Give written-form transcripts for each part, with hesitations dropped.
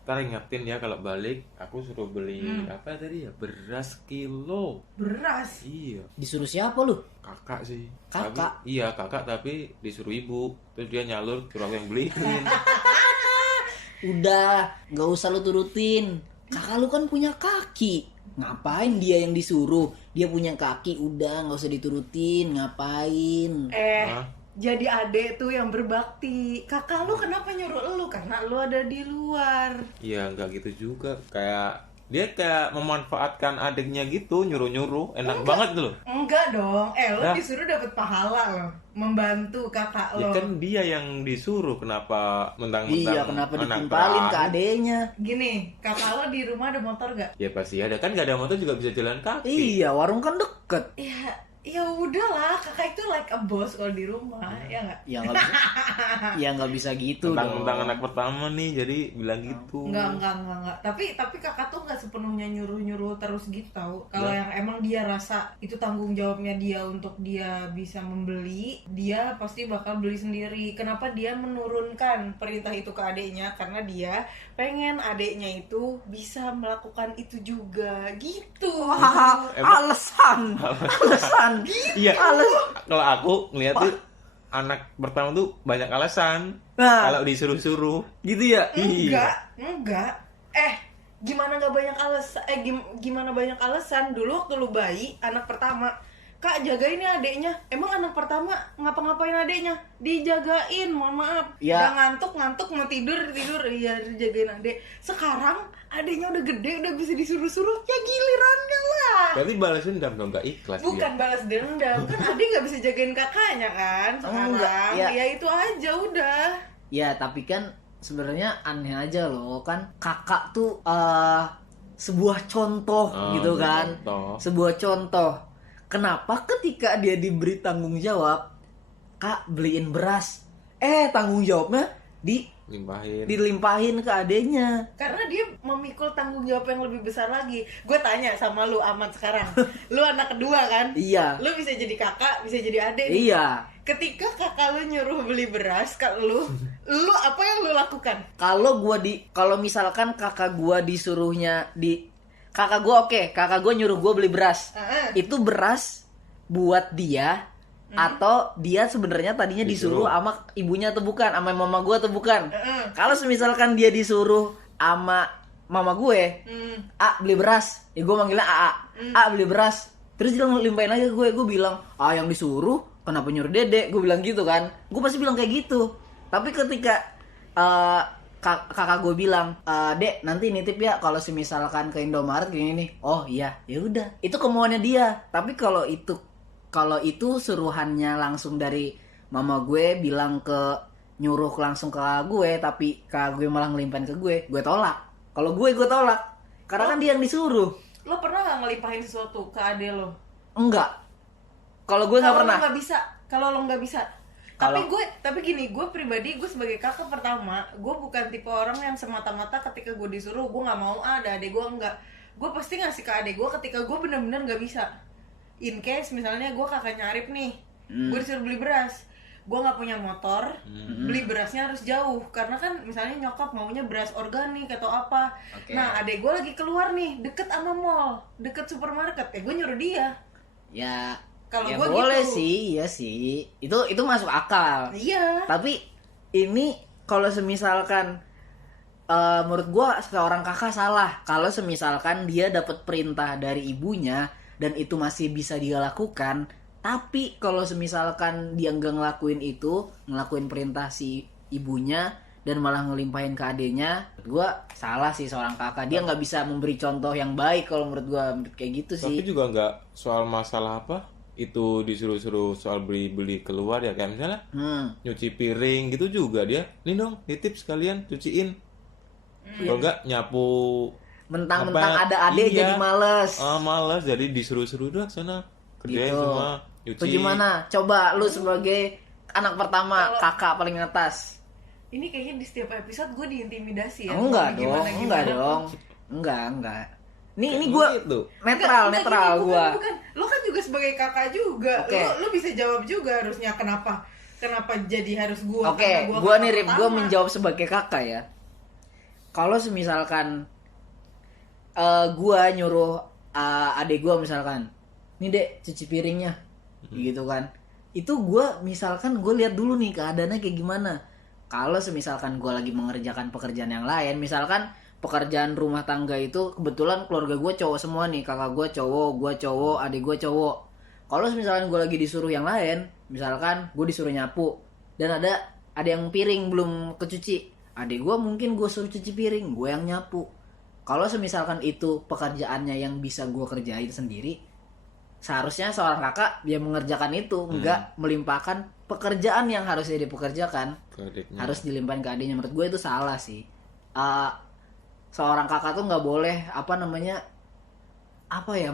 Ntar ingetin ya kalau balik aku suruh beli apa tadi ya, beras kilo. Beras? Iya. Disuruh siapa lu? Kakak sih. Kakak? Iya kakak, tapi disuruh ibu. Terus dia nyalur suruh aku yang beliin. Udah, nggak usah lu turutin. Kakak lu kan punya kaki. Ngapain dia yang disuruh? Dia punya kaki, udah nggak usah diturutin. Ngapain? Hah? Jadi adek tuh yang berbakti. Kakak lu kenapa nyuruh lu? Karena lu ada di luar. Iya nggak gitu juga. Dia kayak memanfaatkan adiknya gitu, nyuruh-nyuruh. Enak banget loh. Enggak dong. Lu Nah. disuruh dapat pahala loh, membantu kakak Ya lo. kan dia yang disuruh, kenapa mentang-mentang Iya, kenapa anak ditimpalin ke terakhir? adenya? Gini, kakak lo di rumah ada motor gak? Ya pasti ada, kan gak ada motor juga bisa jalan kaki. Iya, warung kan deket. Ya udahlah, kakak itu like a boss kalau di rumah, ya nggak? Ya nggak bisa. Ya nggak bisa gitu Mentang-mentang dong. anak pertama nih, jadi bilang gitu. Enggak. Tapi kakak tuh nggak sepenuhnya nyuruh terus gitu tau. Kalau Ya. yang emang dia rasa itu tanggung jawabnya dia untuk dia bisa membeli, dia pasti bakal beli sendiri. Kenapa dia menurunkan perintah itu ke adiknya? Karena dia pengen adiknya itu bisa melakukan itu juga, gitu. Alasan. Iya. Kalau aku ngeliat tuh anak pertama tuh banyak alasan. Nah. Kalau disuruh-suruh. Gitu ya? Enggak. Gimana nggak banyak alasan? Gimana banyak alasan? Dulu waktu lu bayi, anak pertama, Kak jagain ya adeknya. Emang anak pertama ngapa-ngapain adeknya? Dijagain, mohon maaf. Ya. Udah ngantuk mau tidur, iya dijagain adek. Sekarang adeknya udah gede, udah bisa disuruh-suruh, ya gilirannya lah. Berarti balas dendam dong, gak ikhlas Bukan dia. balas dendam, kan adek nggak bisa jagain kakaknya kan sekarang. Enggak, ya. Ya itu aja udah. Ya, tapi kan sebenarnya aneh aja loh, kan kakak tuh sebuah contoh gitu kan. contoh. Sebuah contoh. Kenapa ketika dia diberi tanggung jawab, Kak beliin beras, tanggung jawabnya dilimpahin ke adenya. Karena dia memikul tanggung jawab yang lebih besar lagi. Gue tanya sama lu Ahmad sekarang, lu anak kedua kan? Iya. Lu bisa jadi kakak, bisa jadi adik nih. Iya. Ketika kakak lu nyuruh beli beras ke lu apa yang lu lakukan? Kalau misalkan kakak gua disuruhnya kakak gua nyuruh gua beli beras. Itu beras buat dia atau dia sebenarnya tadinya disuruh sama ibunya atau bukan, sama mama gua atau bukan. Kalau misalkan dia disuruh sama mama gue, beli beras, ya gue manggilnya beli beras. Terus dia ngelimpahin aja gue bilang, yang disuruh kenapa nyuruh dede, gue bilang gitu kan. Gue pasti bilang kayak gitu. Tapi ketika kakak gue bilang, dek nanti nitip ya kalau misalkan ke Indomaret gini nih. Oh iya, ya udah. Itu kemauannya dia. Tapi kalau itu suruhannya langsung dari mama gue bilang nyuruh langsung ke kakak gue, tapi kakak gue malah ngelimpahin ke gue tolak. Kalau gue tolak. Karena kan dia yang disuruh. Lo pernah gak ngelimpahin sesuatu ke ade lo? Enggak. Kalau gue nggak pernah. Kalau lo nggak bisa. Tapi gini, gue pribadi, gue sebagai kakak pertama, gue bukan tipe orang yang semata-mata ketika gue disuruh, gue nggak mau ada adek gue, enggak. Gue pasti ngasih ke adek gue ketika gue benar-benar nggak bisa. In case misalnya gue kakaknya Arif nih, gue disuruh beli beras, gue nggak punya motor, beli berasnya harus jauh, karena kan misalnya nyokap maunya beras organik atau apa. Oke. Nah adek gue lagi keluar nih, deket sama mall, deket supermarket, gue nyuruh dia. Ya. Kalau Ya gue boleh gitu. sih, iya sih. Itu masuk akal. Iya. Tapi ini kalau semisalkan menurut gua seorang kakak salah kalau semisalkan dia dapat perintah dari ibunya dan itu masih bisa dia lakukan, tapi kalau semisalkan dia nggak ngelakuin perintah si ibunya dan malah ngelimpahin ke adenya, menurut gua salah sih seorang kakak. Dia nggak bisa memberi contoh yang baik kalau menurut gua kayak gitu sih. Tapi juga nggak soal masalah apa itu disuruh-suruh soal beli keluar ya, kayak misalnya nyuci piring gitu juga dia, nih dong nitip sekalian cuciin. Kalau nggak nyapu, Mentang-mentang apa, ada adik iya. jadi males. Malas, jadi disuruh-suruh dah sana kerjain Gitu. semua, Itu gimana? Coba lu sebagai anak pertama, Kalau- kakak paling atas. Ini kayaknya di setiap episode gue diintimidasi ya. Enggak dong, Gimana. enggak dong. Enggak. Ini Kayak gue gitu. netral Enggak, gini, gue. bukan. Lo kan juga sebagai kakak juga. Oke. Lo bisa jawab juga harusnya kenapa jadi harus gue. Oke, gue nih Rip, gue menjawab sebagai kakak ya. kalau semisalkan gua nyuruh adik gua misalkan, nih dek cuci piringnya, gitu kan, itu gua misalkan gue lihat dulu nih keadaannya kayak gimana. Kalau semisalkan gua lagi mengerjakan pekerjaan yang lain, misalkan pekerjaan rumah tangga itu kebetulan keluarga gue cowok semua nih, kakak gue cowok, adik gue cowok. Kalau misalkan gue lagi disuruh yang lain, misalkan gue disuruh nyapu dan ada yang piring belum kecuci, adik gue mungkin gue suruh cuci piring, gue yang nyapu. Kalau semisalkan itu pekerjaannya yang bisa gue kerjain sendiri, seharusnya seorang kakak dia mengerjakan itu, enggak melimpahkan pekerjaan yang harusnya dipekerjakan harus dilimpahin ke adiknya. Menurut gue itu salah sih. Seorang kakak tuh nggak boleh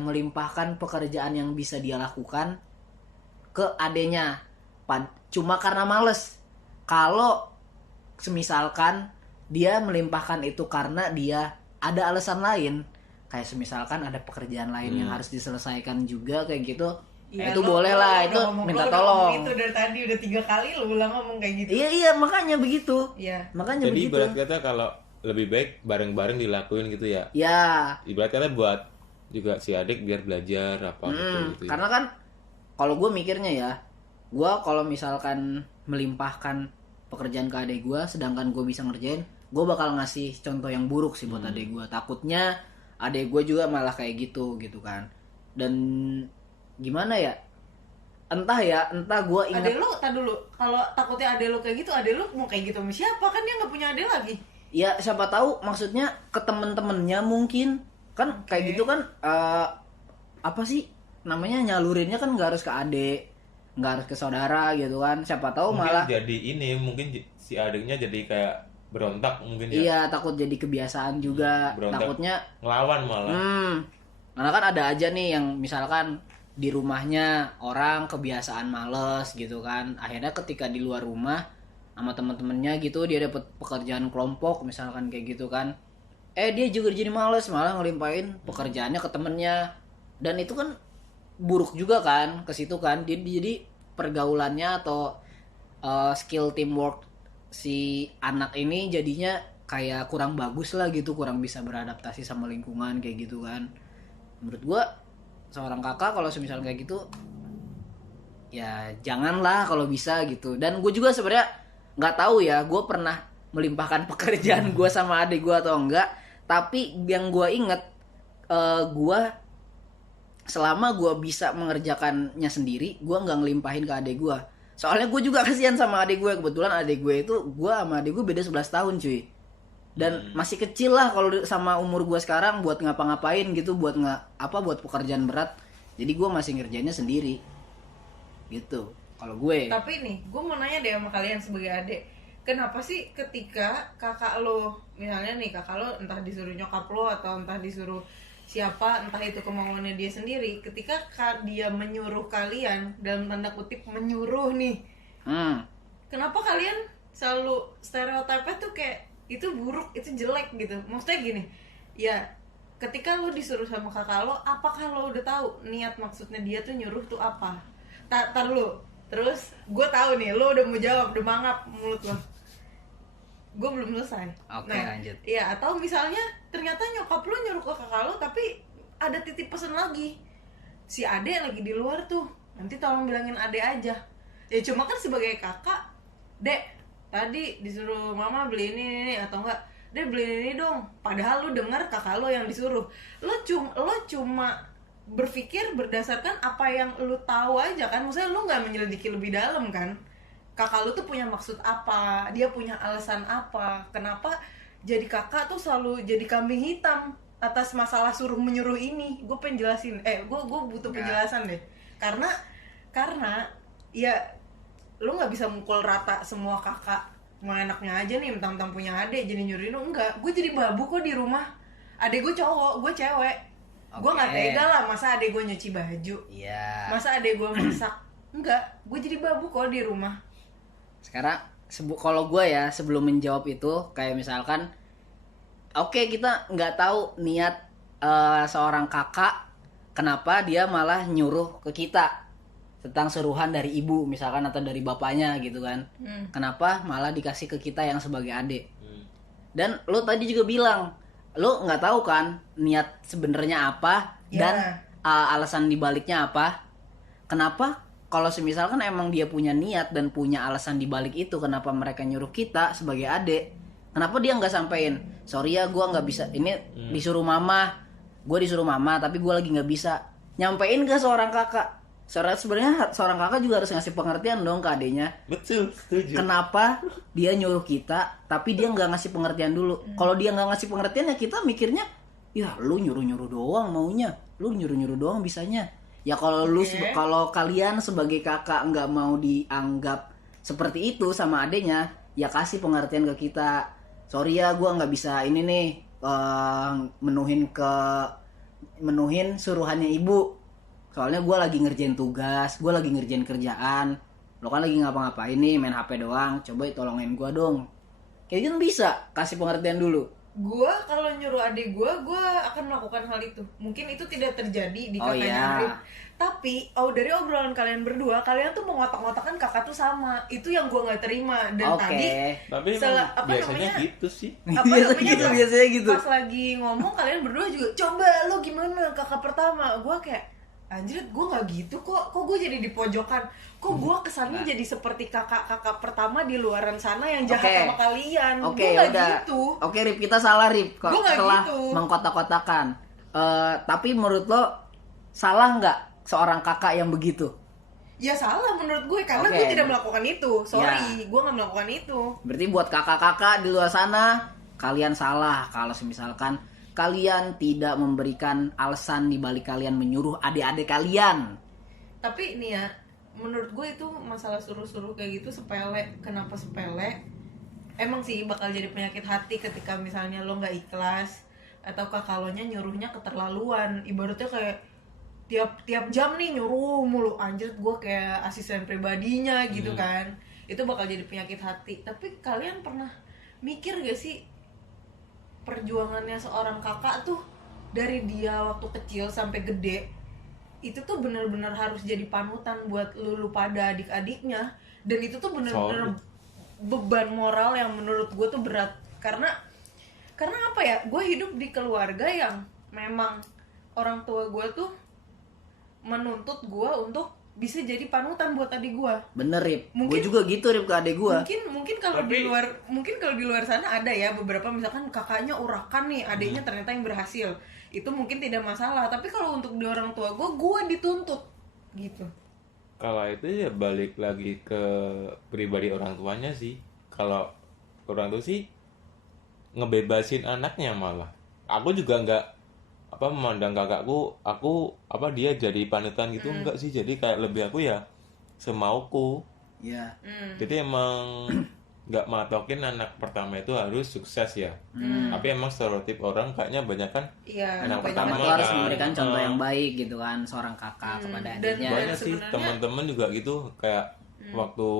melimpahkan pekerjaan yang bisa dia lakukan ke adiknya cuma karena males. Kalau semisalkan dia melimpahkan itu karena dia ada alasan lain, kayak semisalkan ada pekerjaan lain yang harus diselesaikan juga kayak gitu, ya, itu boleh lah, itu minta tolong. Itu dari tadi udah 3 kali lu ulang ngomong kayak gitu. Iya makanya begitu. Iya. Makanya jadi begitu. ibarat kata kalau lebih baik bareng-bareng dilakuin gitu ya. Ya. Ibarat kata buat juga si adik biar belajar apa gitu. Karena kan kalau gue mikirnya ya, gue kalau misalkan melimpahkan pekerjaan ke adik gue, sedangkan gue bisa ngerjain, gue bakal ngasih contoh yang buruk sih buat adik gue. Takutnya adik gue juga malah kayak gitu kan. Dan gimana ya? Entah gue ingat. Adek lu, tak dulu. Kalau takutnya adek lu kayak gitu, adek lu mau kayak gitu sama siapa? Kan dia nggak punya adek lagi. Ya siapa tahu maksudnya ke temen-temennya mungkin. Kan kayak gitu kan apa sih namanya, nyalurinnya kan nggak harus ke adik, nggak harus ke saudara gitu kan. Siapa tahu mungkin malah jadi ini, mungkin si adiknya jadi kayak berontak mungkin ya. Iya, takut jadi kebiasaan juga. Berontak, takutnya ngelawan malah. Karena kan ada aja nih yang misalkan di rumahnya orang kebiasaan males gitu kan, akhirnya ketika di luar rumah sama teman-temannya gitu dia dapat pekerjaan kelompok misalkan kayak gitu kan, dia juga jadi males, malah ngelimpahin pekerjaannya ke temennya. Dan itu kan buruk juga kan ke situ kan, jadi pergaulannya atau skill teamwork si anak ini jadinya kayak kurang bagus lah gitu, kurang bisa beradaptasi sama lingkungan kayak gitu kan. Menurut gua seorang kakak kalau semisal kayak gitu ya janganlah kalau bisa gitu. Dan gue juga sebenarnya nggak tahu ya, gue pernah melimpahkan pekerjaan gue sama adik gue atau enggak, tapi yang gue inget gue selama gue bisa mengerjakannya sendiri, gue nggak ngelimpahin ke adik gue. Soalnya gue juga kasihan sama adik gue. Kebetulan adik gue itu, gue sama adik gue beda 11 tahun cuy. Dan masih kecil lah kalau sama umur gue sekarang buat ngapa-ngapain gitu, buat buat pekerjaan berat. Jadi gue masih ngerjainnya sendiri. Gitu. Kalau gue. Tapi nih, gue mau nanya deh sama kalian sebagai adik. Kenapa sih ketika kakak lo, misalnya nih kakak lo entah disuruh nyokap lo atau entah disuruh siapa, entah itu kemauannya dia sendiri, ketika dia menyuruh kalian, dalam tanda kutip menyuruh nih, kenapa kalian selalu stereotipnya tuh kayak itu buruk, itu jelek gitu? Maksudnya gini, ya ketika lo disuruh sama kakak lo, apakah lo udah tahu niat maksudnya dia tuh nyuruh tuh apa? Tar lo, terus gue tahu nih lo udah mau jawab, udah mangap mulut lo, gue belum selesai. Oke, nah, lanjut. Iya, atau misalnya ternyata nyokap lo nyuruh ke kakak lo, tapi ada titip pesan lagi, si ade lagi di luar tuh, nanti tolong bilangin ade aja. Ya cuma kan sebagai kakak, dek tadi disuruh mama beli ini atau enggak, dek beli ini dong, padahal lu dengar kakak lo yang disuruh. Lo cuma berpikir berdasarkan apa yang lu tahu aja kan, maksudnya lu nggak menyelidiki lebih dalam kan, kakak lu tuh punya maksud apa, dia punya alasan apa, kenapa jadi kakak tuh selalu jadi kambing hitam atas masalah suruh menyuruh ini. Gue pengen jelasin, gue butuh penjelasan deh, karena ya lu nggak bisa mukul rata semua kakak, mau enaknya aja nih mentang-mentang punya adik jadi nyuruhin lu. Enggak, gue jadi babu kok di rumah, adik gue cowok, gue cewek. Gue nggak tega lah, masa adik gue nyuci baju, masa adik gue masak, enggak, gue jadi babu kok di rumah. Sekarang kalau gue ya, sebelum menjawab itu, kayak misalkan kita nggak tahu niat seorang kakak kenapa dia malah nyuruh ke kita tentang suruhan dari ibu misalkan atau dari bapaknya gitu kan. Kenapa malah dikasih ke kita yang sebagai adik. Dan lo tadi juga bilang lo nggak tahu kan niat sebenarnya apa dan alasan dibaliknya apa. Kenapa kalau semisalkan emang dia punya niat dan punya alasan dibalik itu, kenapa mereka nyuruh kita sebagai adik? Kenapa dia nggak sampein, sorry ya gue nggak bisa, ini disuruh mama, gue disuruh mama tapi gue lagi nggak bisa. Nyampein ke seorang kakak. Sebenarnya seorang kakak juga harus ngasih pengertian dong ke adiknya. Betul, setuju. Kenapa dia nyuruh kita tapi dia nggak ngasih pengertian dulu? Kalau dia nggak ngasih pengertian ya kita mikirnya, ya lu nyuruh-nyuruh doang maunya, lu nyuruh-nyuruh doang bisanya. Ya kalau kalau kalian sebagai kakak nggak mau dianggap seperti itu sama adiknya, ya kasih pengertian ke kita. Sorry ya gue nggak bisa ini nih menuhin suruhannya ibu. Soalnya gue lagi ngerjain tugas, gue lagi ngerjain kerjaan. Lo kan lagi ngapa-ngapain nih, main HP doang. Coba tolongin gue dong. Kayak gitu bisa, kasih pengertian dulu. Gue kalau nyuruh adik gue akan melakukan hal itu. Mungkin itu tidak terjadi di kakaknya Rip. Tapi dari obrolan kalian berdua, kalian tuh mengotak-ngotakan kakak tuh sama. Itu yang gue nggak terima. Dan tapi biasanya gitu sih. Biasanya gitu. Pas lagi ngomong kalian berdua juga, coba lo gimana kakak pertama. Gue kayak, anjir gue nggak gitu kok gue jadi di pojokan, kok gue kesannya jadi seperti kakak pertama di luaran sana yang jahat sama kalian. Gue nggak gitu. Rip, kita salah Rip kok setelah gitu mengkotak-kotakan. Tapi menurut lo salah nggak seorang kakak yang begitu? Ya salah menurut gue karena gue tidak melakukan itu. Sorry, gue nggak melakukan itu. Berarti buat kakak-kakak di luar sana, kalian salah kalau misalkan kalian tidak memberikan alasan di balik kalian menyuruh adik-adik kalian. Tapi ini ya, menurut gue itu masalah suruh-suruh kayak gitu sepele. Kenapa sepele? Emang sih bakal jadi penyakit hati ketika misalnya lo nggak ikhlas atau kalau nyuruhnya keterlaluan. Ibaratnya kayak tiap jam nih nyuruh mulu, anjir gue kayak asisten pribadinya gitu kan. Itu bakal jadi penyakit hati. Tapi kalian pernah mikir gak sih perjuangannya seorang kakak tuh dari dia waktu kecil sampai gede itu tuh benar-benar harus jadi panutan buat lu pada adik-adiknya, dan itu tuh benar-benar beban moral yang menurut gue tuh berat karena apa ya, gue hidup di keluarga yang memang orang tua gue tuh menuntut gue untuk bisa jadi panutan buat adik gue. Bener Rip, gue juga gitu Rip ke adik gue. Mungkin kalau di luar sana ada ya beberapa, misalkan kakaknya urakan nih, adiknya ternyata yang berhasil, itu mungkin tidak masalah. Tapi kalau untuk di orang tua gue dituntut gitu. Kalau itu ya balik lagi ke pribadi orang tuanya sih. Kalau orang tua sih ngebebasin anaknya malah. Aku juga nggak memandang kakakku dia jadi panutan gitu, enggak sih. Jadi kayak lebih aku ya semauku. Iya. Jadi emang nggak matokin anak pertama itu harus sukses ya. Tapi emang stereotip orang kayaknya banyak kan anak pertama harus memberikan contoh yang baik gitu kan, seorang kakak kepada adiknya. Banyak sih teman-teman juga gitu, kayak waktu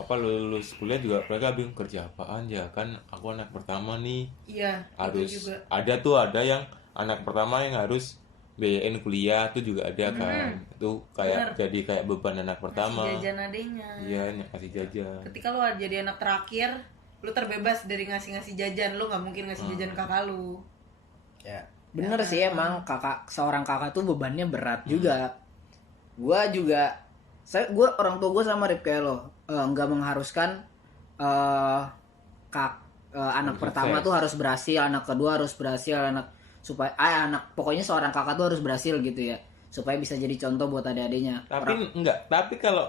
lulus kuliah juga mereka bingung kerja apaan ya, kan aku anak pertama nih. Iya, harus ada yang anak pertama yang harus biayain kuliah tuh juga ada kan. Itu kayak jadi kayak beban anak pertama. Ngasih jajan adanya. Iya, ngasih jajan. Ketika lo jadi anak terakhir, lo terbebas dari ngasih jajan, lo nggak mungkin ngasih jajan kakak lo. Ya, bener sih emang seorang kakak tuh bebannya berat juga. Gue orang tua gue sama Rip kayak lo, nggak mengharuskan anak pertama tuh harus berhasil, anak kedua harus berhasil, pokoknya seorang kakak tuh harus berhasil gitu ya, supaya bisa jadi contoh buat adik-adiknya. Tapi kalau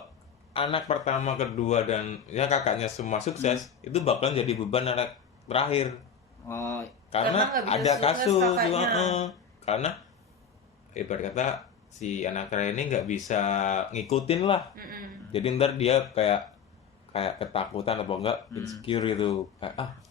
anak pertama, kedua dan ya kakaknya semua sukses, itu bakalan jadi beban anak terakhir. Karena ada kasus karena ibarat kata si anak terakhir ini nggak bisa ngikutin lah. Jadi ntar dia kayak ketakutan atau enggak insecure gitu,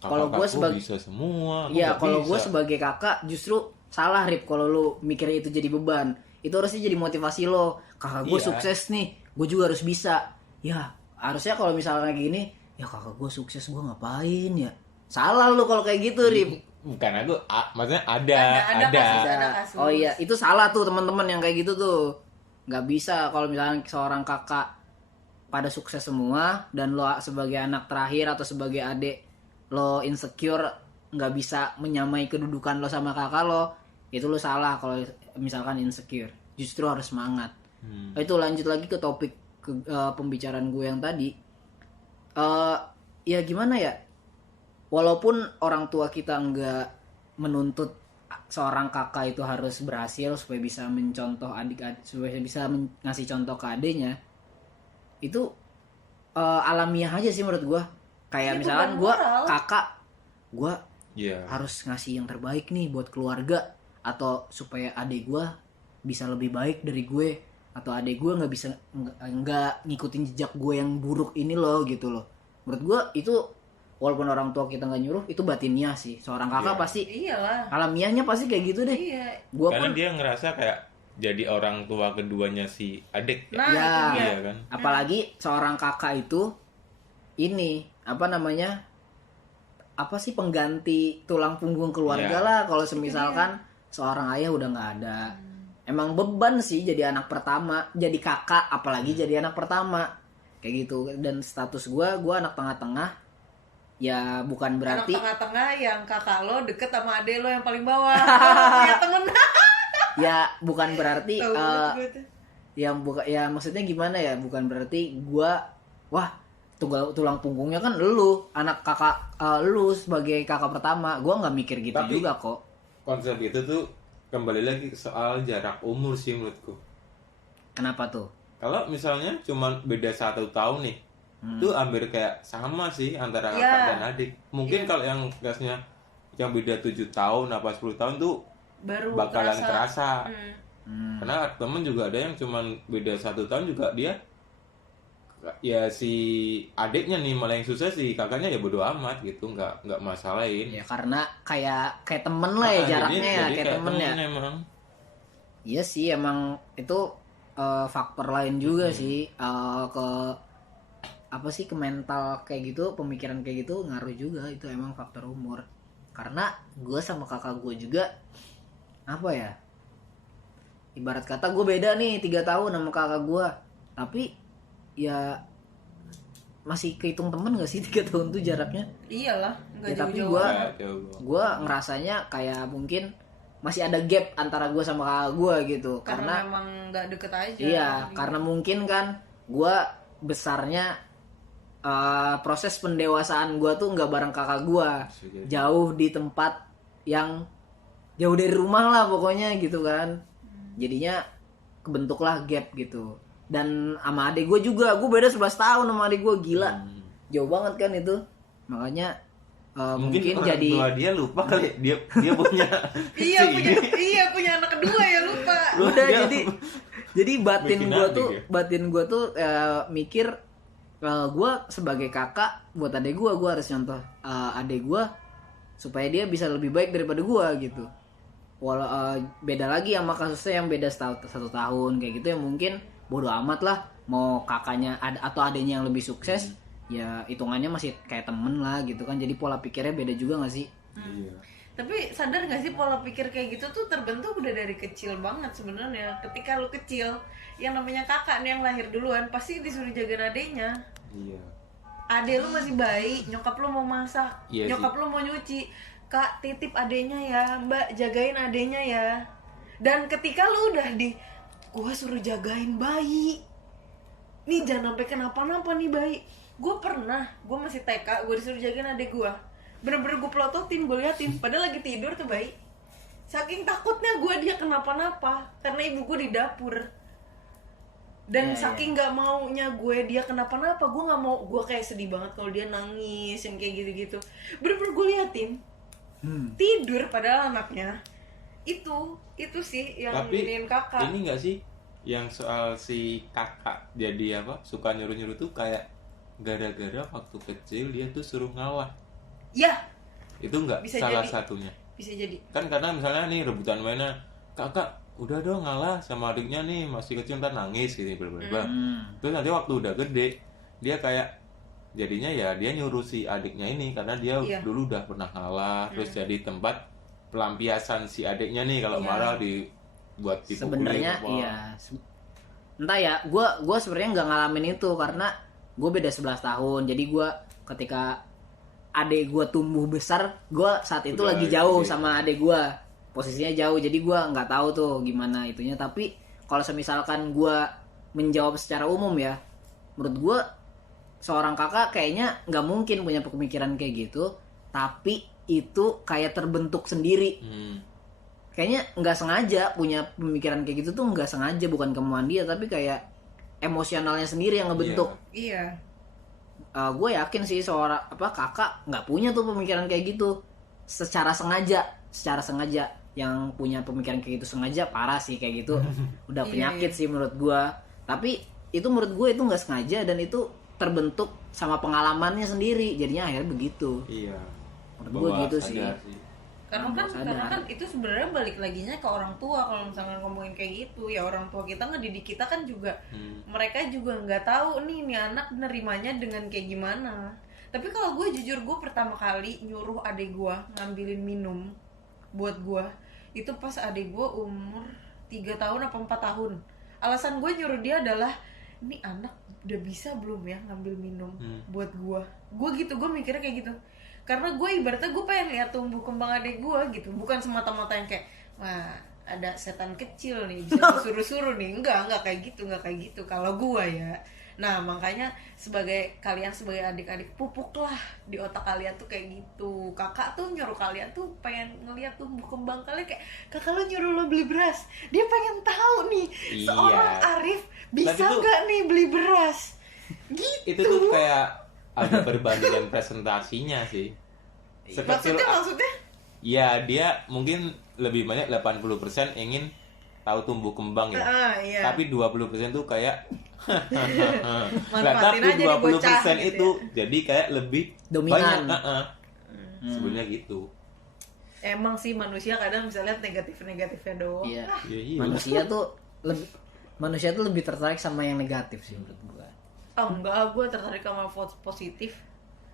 kalau gue bisa semua. Iya, kalau gue sebagai kakak justru salah Rip kalau lu mikirnya itu jadi beban. Itu harusnya jadi motivasi lo. Kakak gue sukses nih, gue juga harus bisa. Ya harusnya kalau misalnya kayak gini, ya kakak gue sukses, gue ngapain ya? Salah lu kalau kayak gitu Rip. Bukan aku, maksudnya ada kasus. Oh iya, itu salah tuh teman-teman yang kayak gitu tuh. Nggak bisa kalau misalnya seorang kakak pada sukses semua dan lo sebagai anak terakhir atau sebagai adik lo insecure nggak bisa menyamai kedudukan lo sama kakak lo, itu lo salah kalau misalkan insecure. Justru harus semangat. Itu lanjut lagi ke topik pembicaraan gue yang tadi. Ya gimana ya, walaupun orang tua kita nggak menuntut seorang kakak itu harus berhasil supaya bisa mencontoh adik-adik, supaya bisa ngasih contoh ke adiknya, itu alamiah aja sih menurut gue. Kayak misalkan gue kakak, gue harus ngasih yang terbaik nih buat keluarga, atau supaya adik gue bisa lebih baik dari gue, atau adik gue nggak ngikutin jejak gue yang buruk ini loh gitu loh. Menurut gue itu walaupun orang tua kita nggak nyuruh, itu batinnya sih seorang kakak pasti. Iyalah. Alamiahnya pasti kayak gitu deh. Iya. Karena dia ngerasa kayak jadi orang tua keduanya si adik. Nah, iya kan. Apalagi seorang kakak itu ini apa namanya? Apa sih, pengganti tulang punggung keluarga lah kalau semisalkan seorang ayah udah nggak ada. Emang beban sih jadi anak pertama, jadi kakak, apalagi jadi anak pertama kayak gitu. Dan status gue anak tengah-tengah. Ya bukan berarti anak tengah-tengah yang kakak lo deket sama adek lo yang paling bawah. Punya temen. Ya bukan berarti ya maksudnya gimana ya, bukan berarti gua tulang punggungnya kan lu, anak kakak lu sebagai kakak pertama. Gua nggak mikir gitu. Tapi juga kok konsep itu tuh kembali lagi soal jarak umur sih menurutku. Kenapa tuh? Kalau misalnya cuma beda 1 tahun nih, itu hampir kayak sama sih antara kakak dan adik. Mungkin kalau yang gasnya yang beda 7 tahun apa 10 tahun tuh baru bakalan terasa. Karena temen juga ada yang cuma beda 1 tahun juga dia ya si adiknya nih malah yang susah, sih kakaknya ya bodo amat gitu, nggak masalahin. Ya karena kayak temen lah ya jaraknya, jadi kayak temen ya. Emang. Iya sih, emang itu faktor lain juga sih ke apa sih, ke mental kayak gitu, pemikiran kayak gitu ngaruh juga. Itu emang faktor umur. Karena gue sama kakak gue juga apa ya, ibarat kata gue beda nih 3 tahun sama kakak gue, tapi ya masih kehitung temen gak sih 3 tahun tuh jaraknya? Iyalah, nggak ya, tapi gue ngerasanya kayak mungkin masih ada gap antara gue sama kakak gue gitu. Karena memang nggak deket aja. Iya, karena mungkin kan gue besarnya proses pendewasaan gue tuh nggak bareng kakak gue, jauh di tempat yang jauh dari rumah lah pokoknya gitu kan. Jadinya kebentuklah gap gitu. Dan sama adik gue juga, gue beda 11 tahun sama adik gue, gila. Jauh banget kan itu. Makanya mungkin jadi tua dia lupa kali dia punya punya anak kedua ya, lupa. Udah jadi batin gue tuh mikir gue sebagai kakak buat adik gue harus contoh adik gue supaya dia bisa lebih baik daripada gue gitu. Beda lagi sama kasusnya yang beda 1 tahun kayak gitu, yang mungkin bodo amat lah mau kakaknya atau adiknya yang lebih sukses, ya hitungannya masih kayak temen lah gitu kan. Jadi pola pikirnya beda juga gak sih? Iya. Tapi sadar gak sih pola pikir kayak gitu tuh terbentuk udah dari kecil banget sebenarnya. Ketika lu kecil, yang namanya kakak nih yang lahir duluan pasti disuruh jagain adeknya. Iya. Adek lu masih bayi, nyokap lu mau masak, nyokap lu mau nyuci, kak titip adeknya ya, mbak jagain adeknya ya. Dan ketika lu udah gua suruh jagain bayi, nih jangan sampai kenapa-napa nih bayi. Gue masih TK, gue disuruh jagain adek gue. Bener-bener gue pelototin, gue liatin, padahal lagi tidur tuh bayi. Saking takutnya gue dia kenapa-napa, karena ibu gue di dapur. Dan saking gak maunya gue dia kenapa-napa, gue gak mau, gue kayak sedih banget kalau dia nangis yang kayak gitu-gitu. Bener-bener gue liatin, tidur padahal anaknya. Itu sih yang nginin kakak. Ini gak sih yang soal si kakak jadi apa suka nyuruh-nyuruh tuh kayak gara-gara waktu kecil dia tuh suruh ngalah. Ya. Itu nggak salah satunya. Bisa jadi. Kan karena misalnya nih rebutan mainnya, kakak udah dong ngalah sama adiknya nih masih kecil ntar nangis gitu bla. Terus nanti waktu udah gede dia kayak jadinya ya dia nyuruh si adiknya ini karena dia dulu udah pernah ngalah, terus jadi tempat pelampiasan si adiknya nih kalau marah dibuat dipukulin. Sebenarnya entah ya, gue sebenarnya nggak ngalamin itu karena gue beda 11 tahun. Jadi gue ketika adik gue tumbuh besar, gue saat itu Udah lagi jauh gede. sama adik gue, posisinya jauh, jadi gue nggak tahu tuh gimana itunya. Tapi kalau semisalkan gue menjawab secara umum ya, menurut gue seorang kakak kayaknya nggak mungkin punya pemikiran kayak gitu, tapi itu kayak terbentuk sendiri. Kayaknya nggak sengaja punya pemikiran kayak gitu tuh, nggak sengaja, bukan kemauan dia, tapi kayak emosionalnya sendiri yang ngebentuk. Iya. Gue yakin sih seorang kakak nggak punya tuh pemikiran kayak gitu secara sengaja. Yang punya pemikiran kayak gitu sengaja parah sih kayak gitu, udah penyakit sih menurut gue. Tapi itu menurut gue itu nggak sengaja, dan itu terbentuk sama pengalamannya sendiri, jadinya akhirnya begitu. Iya. Menurut gue gitu sih. Karena kan itu sebenarnya balik laginya ke orang tua. Kalau misalnya ngomongin kayak gitu, ya orang tua kita ngedidik kita kan juga mereka juga nggak tahu nih anak nerimanya dengan kayak gimana. Tapi kalau gue jujur, gue pertama kali nyuruh adik gue ngambilin minum buat gue itu pas adik gue umur 3 tahun apa 4 tahun. Alasan gue nyuruh dia adalah, ini anak udah bisa belum ya ngambil minum buat gue gitu. Gue mikirnya kayak gitu, karena gue ibaratnya gue pengen lihat tumbuh kembang adik gue gitu, bukan semata-mata yang kayak, wah ada setan kecil nih bisa suruh-suruh nih. Enggak kayak gitu kalau gue ya. Nah makanya kalian sebagai adik-adik, pupuklah di otak kalian tuh kayak gitu. Kakak tuh nyuruh kalian tuh pengen ngeliat tumbuh kembang kalian, kayak kakak lo nyuruh lo beli beras, dia pengen tahu nih seorang Arif bisa nggak nih beli beras gitu. Itu tuh kayak ada perbandingan presentasinya sih. Maksudnya? Ya dia mungkin lebih banyak 80% ingin tahu tumbuh kembang ya. Iya. Tapi 20% tuh kayak manfaatin aja nih 20% bocah itu gitu ya. jadi kayak lebih Dominan. banyak. Sebenarnya gitu. Emang sih manusia kadang bisa lihat negatifnya doang. Iya. Iya. Manusia tuh lebih tertarik sama yang negatif sih menurut gue. Enggak, gue tertarik sama positif.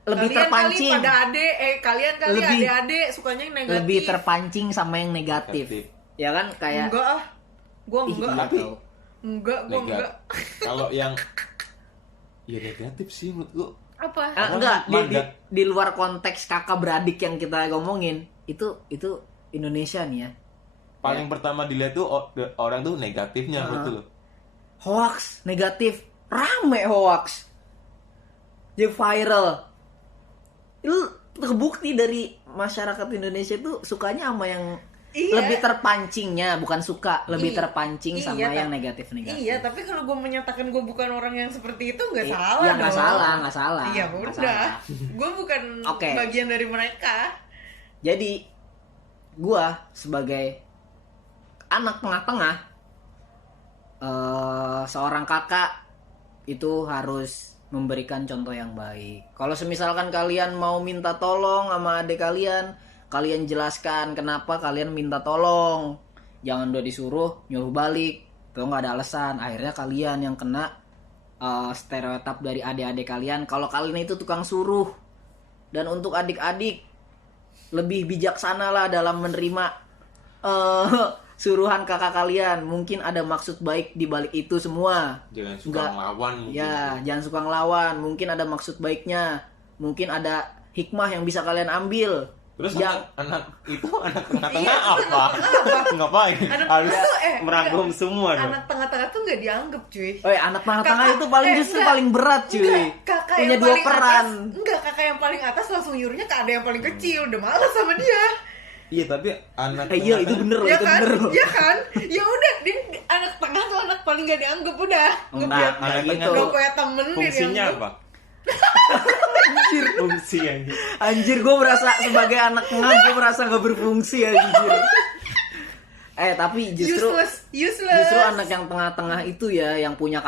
Lebih Kalian terpancing. kali pada kalian adik-adik sukanya yang negatif. Lebih terpancing sama yang negatif. Ya kan kayak Enggak, gue enggak. Tapi Enggak. Kalau yang ya negatif sih menurut gua. Apa? enggak Manda. di luar konteks kakak beradik yang kita ngomongin, itu Indonesia nih ya. Paling pertama dilihat tuh orang tuh negatifnya menurut lu. Hoax negatif, rame hoax, jadi viral. Itu kebukti dari masyarakat Indonesia tuh sukanya sama yang lebih terpancingnya, bukan suka, lebih terpancing sama yang negatif-negatif. Iya, tapi kalau gue menyatakan gue bukan orang yang seperti itu nggak salah ya dong. nggak salah. Iya Nggak udah, salah. gue bukan Oke. bagian dari mereka. Jadi gue sebagai anak tengah-tengah, seorang kakak itu harus memberikan contoh yang baik. Kalau semisalkan kalian mau minta tolong sama adik kalian, kalian jelaskan kenapa kalian minta tolong. Jangan udah disuruh nyuruh balik, kalau nggak ada alasan. Akhirnya kalian yang kena stereotip dari adik-adik kalian kalau kalian itu tukang suruh. Dan untuk adik-adik, lebih bijaksana lah dalam menerima suruhan kakak kalian. Mungkin ada maksud baik di balik itu semua. Jangan suka ngelawan mungkin. Ya, jangan suka ngelawan. Mungkin ada maksud baiknya. Mungkin ada hikmah yang bisa kalian ambil. Terus Yang- anak tengah-tengah apa? Ngapain? Harus merangkum semua dong. Anak tengah-tengah tuh nggak dianggap, cuy. Anak tengah-tengah Kakak- itu paling justru paling berat, cuy. Enggak, kakak Punya yang dua paling peran. Kakak yang paling atas langsung nyuruhnya ke adek yang paling kecil. Udah malas sama dia. Iya, tapi anak Iya, itu bener loh, Ya itu kan? bener loh. Ya kan? Ya udah, dia anak tengah tuh anak paling gak dianggap udah. Enggak, anak gitu. tengah Gak kayak temen dia fungsinya dianggap. apa? Fungsi yang Anjir, gue merasa sebagai anak tengah gue merasa gak berfungsi ya jujur. Tapi justru Useless. anak yang tengah-tengah itu ya, yang punya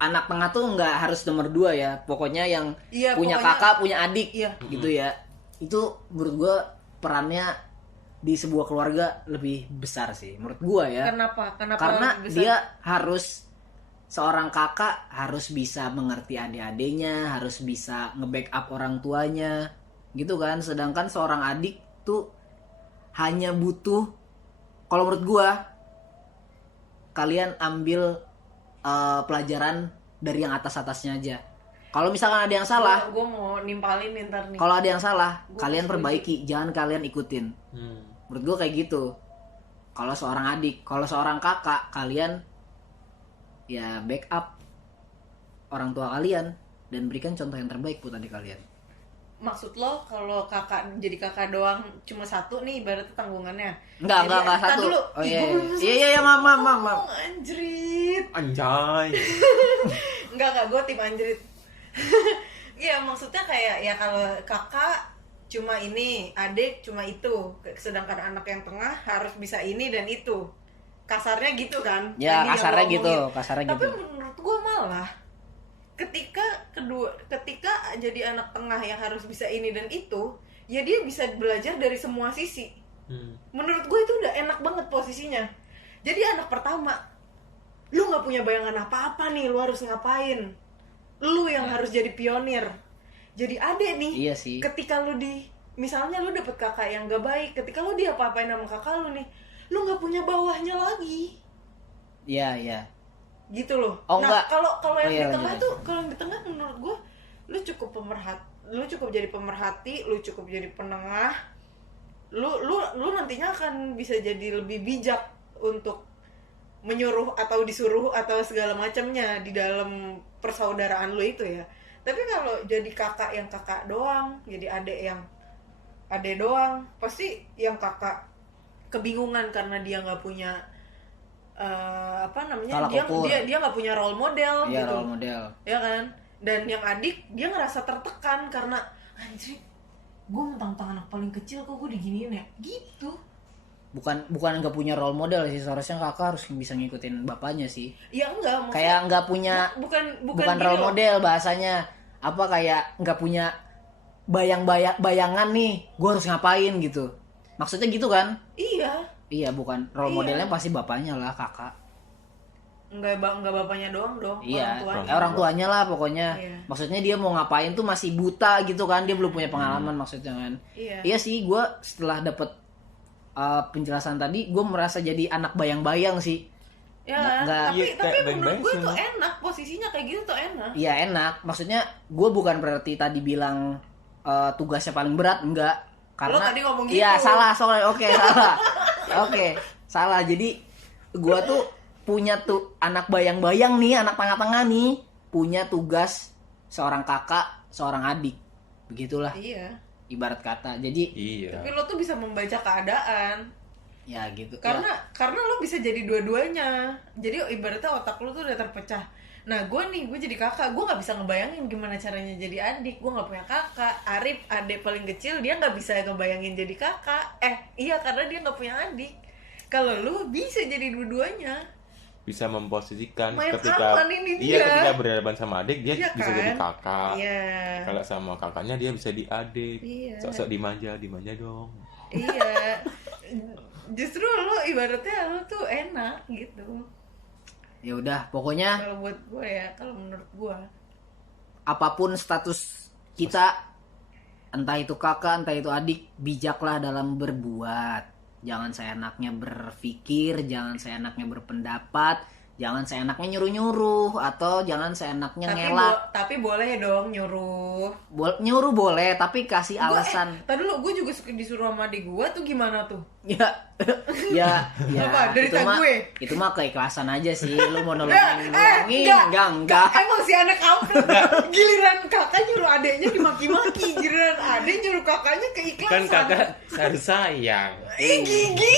anak tengah tuh nggak harus nomor 2 ya. Pokoknya yang Iya, punya pokoknya- kakak, punya adik, Iya. gitu ya. Itu menurut gue perannya di sebuah keluarga lebih besar sih menurut gue ya. Kenapa? Karena lebih besar? dia harus, seorang kakak harus bisa mengerti adik-adiknya, harus bisa nge-backup orang tuanya, gitu kan. Sedangkan seorang adik tuh hanya butuh, kalau menurut gua, kalian ambil pelajaran dari yang atas-atasnya aja. Kalau misalkan ada yang salah, gue mau nimpalin ntar nih. kalau ada yang salah, Gua kalian setuju. perbaiki, jangan kalian ikutin. Menurut gue kayak gitu. Kalau seorang adik, kalau seorang kakak, kalian ya backup orang tua kalian dan berikan contoh yang terbaik buat adik kalian. Maksud lo kalau kakak jadi kakak doang cuma satu nih ibaratnya tanggungannya? Enggak Tar satu. dulu. Oh Ih, iya. gua belum selesai Iya, maaf. ngomong, anjrit. Anjay. Enggak, gue tim anjrit. Iya, maksudnya kayak ya kalau kakak cuma ini, adik cuma itu, sedangkan anak yang tengah harus bisa ini dan itu. Kasarnya gitu kan? Ya, Ini yang kasarnya gua gitu, omongin. kasarnya Tapi gitu. menurut gue malah ketika jadi anak tengah yang harus bisa ini dan itu, ya dia bisa belajar dari semua sisi. Menurut gue itu udah enak banget posisinya. Jadi anak pertama, lu nggak punya bayangan apa-apa nih, lu harus ngapain? Lu yang harus jadi pionir. Jadi adek nih. Iya sih. Ketika lu misalnya lu dapet kakak yang gak baik, ketika lu diapa-apain sama kakak lu nih, lu nggak punya bawahnya lagi. Iya. Gitu loh. Oh, nah, enggak. kalau yang Iya, di tengah lanjut. tuh, kalau yang di tengah menurut gue, lu cukup jadi pemerhati, lu cukup jadi penengah. Lu nantinya akan bisa jadi lebih bijak untuk menyuruh atau disuruh atau segala macamnya di dalam persaudaraan lu itu ya. Tapi kalau jadi kakak yang kakak doang, jadi adik yang adik doang, pasti yang kakak kebingungan karena dia nggak punya Tolak ukur. dia nggak punya role model Iya, gitu, role model. ya kan? Dan yang adik dia ngerasa tertekan karena anjir, gue mentang-mentang anak paling kecil kok gue diginiin ya, gitu. Bukan nggak punya role model sih, seharusnya kakak harus bisa ngikutin bapaknya sih. Ya enggak, maksudnya Kayak nggak punya bukan bukan gini role loh. model bahasanya. Apa kayak nggak punya bayangan nih, gue harus ngapain gitu. Maksudnya gitu kan? Iya, bukan role Iya. modelnya pasti bapaknya lah, kakak. Enggak bapaknya doang dong, Iya, orang tuanya. orang tuanya lah pokoknya. Iya. Maksudnya dia mau ngapain tuh masih buta gitu kan, dia belum punya pengalaman maksudnya kan. Iya. Sih, gue setelah dapet penjelasan tadi, gue merasa jadi anak bayang-bayang sih. Ya, Nggak- tapi Iya, kayak menurut beng-beng gue sih, itu emang. enak, posisinya kayak gitu tuh enak. Iya enak, maksudnya gue bukan berarti tadi bilang tugasnya paling berat, enggak. Karena Lo tadi ngomong Iya, gitu. salah soalnya. Oke, salah. Oke, salah. Jadi gue tuh punya tuh anak bayang-bayang nih, anak tengah-tengah nih, punya tugas seorang kakak, seorang adik. Begitulah Iya. ibarat kata. Jadi Iya. Tapi lo tuh bisa membaca keadaan. ya gitu. Karena lo bisa jadi dua-duanya. Jadi ibaratnya otak lo tuh udah terpecah. Nah, gue jadi kakak, gue nggak bisa ngebayangin gimana caranya jadi adik. Gue nggak punya kakak. Arif, adik paling kecil, dia nggak bisa ngebayangin jadi kakak. Iya, karena dia nggak punya adik. Kalau lu bisa jadi dua-duanya. Bisa memposisikan Main ketika aman ini iya dia. ketika berhadapan sama adik dia Iya bisa kan? jadi kakak. Iya. Kalau sama kakaknya dia bisa di adik. Iya. Sok-sok dimanja dong. Iya. Justru lo ibaratnya lo tuh enak gitu. Ya udah, pokoknya Kalau buat gue ya, kalau menurut gue. apapun status kita, entah itu kakak, entah itu adik, bijaklah dalam berbuat. Jangan seenaknya berpikir, jangan seenaknya berpendapat, jangan seenaknya nyuruh-nyuruh, atau jangan seenaknya ngelak. Tapi boleh dong nyuruh. Nyuruh boleh, tapi kasih alasan. Tadi dulu gue juga suka disuruh sama adik gue tuh gimana tuh? Ya, ya, Apa? Derita itu mah, gue? itu mah keikhlasan aja sih. Lu mau nolongin, enggak. Emang si anak kampret. Giliran kakak nyuruh adeknya dimaki-maki, giliran adek nyuruh kakaknya keikhlasan. Kan kakak harus sayang. Gigi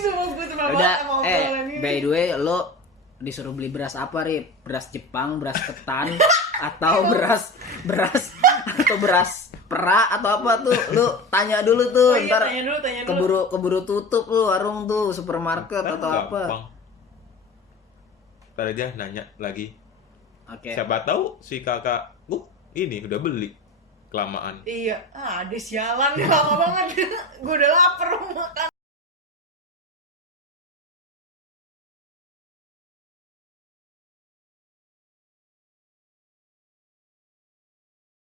sama gue sama Udah, sama obrolan ini. by the way, lo disuruh beli beras apa, Rip? Beras Jepang, beras ketan, atau beras pera atau apa tuh? Lu tanya dulu tuh, Oh iya, ntar tanya dulu. keburu tutup lu warung tuh, supermarket Kan atau apa. gampang. Ntar aja nanya lagi. Oke. Siapa tahu si kakak ini udah beli kelamaan. Iya, ada sialan lama banget. Gue udah lapar